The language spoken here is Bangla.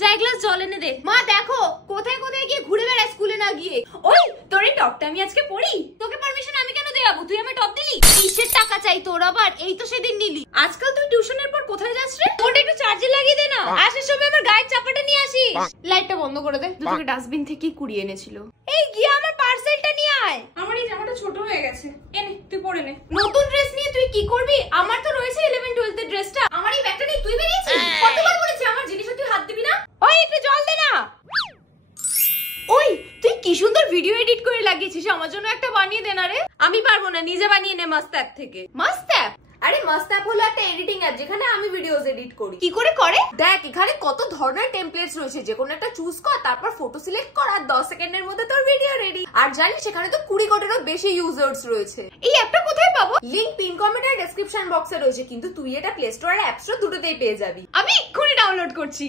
যা এক গ্লাস জল এনে দে। মা দেখো কোথায় কোথায় গিয়ে ঘুরে বেড়ায় স্কুলে না গিয়ে। ওই তোর এই টপটা আমি আজকে পড়ি? তোকে পারমিশন আমি কেন দেবো? তুই আমার টপ দিলি? কিসের টাকা চাই তোর আবার? এই তো সেদিন নিলি। আজকাল তুই টিউশনের পর কোথায় যাস রে? ফোনটা একটু চার্জে লাগিয়ে দে না। আসার সময় আমার গায়ের চাপাটা নিয়ে আসিস। লাইটটা বন্ধ করে দে। দুটোকে ডাস্টবিন থেকেই কুড়িয়ে এনেছিল। এই গিয়ে আমার পার্সেলটা নিয়ে আয়। আমার এই জামাটা ছোট হয়ে গেছে, এনে তুই পরে নে। নতুন ড্রেস নিয়ে তুই কি করবি? আমার তো রয়েছে 11 12 এর ড্রেসটা। আমার এই ব্যাগটা নিয়ে তুই বেরিয়েছিস? কতবার বলেছি আমার জিনিসে তুই হাত দিবি না? ওই একটু জল দে না। ওই তুই কি সুন্দর ভিডিও এডিট করে লাগিয়েছিস, আমার জন্য একটা বানিয়ে দে না রে। আমি পারবো না, নিজে বানিয়ে নে মাস্ত অ্যাপ থেকে। মাস্ত অ্যাপ? আরে মাস্ত অ্যাপ হলো একটা এডিটিং অ্যাপ যেখানে আমি ভিডিওস এডিট করি। কি করে করে? দেখ এখানে কত ধরনের টেমপ্লেটস রয়েছে, যে কোনো একটা চুজ কর, তারপর ফটো সিলেক্ট কর, আর 10 সেকেন্ডের মধ্যে তোর ভিডিও রেডি। আর জানিস সেখানে তো 20 কোটিরও বেশি ইউজার্স রয়েছে। এই অ্যাপটা কোথায় পাবো? লিংক পিন কমেন্ট আর ডেসক্রিপশন বক্সে রয়েছে, কিন্তু তুই এটা প্লে স্টোর আর অ্যাপ স্টোর দুটোতেই পেয়ে যাবি। আমি এক্ষুনি ডাউনলোড করছি।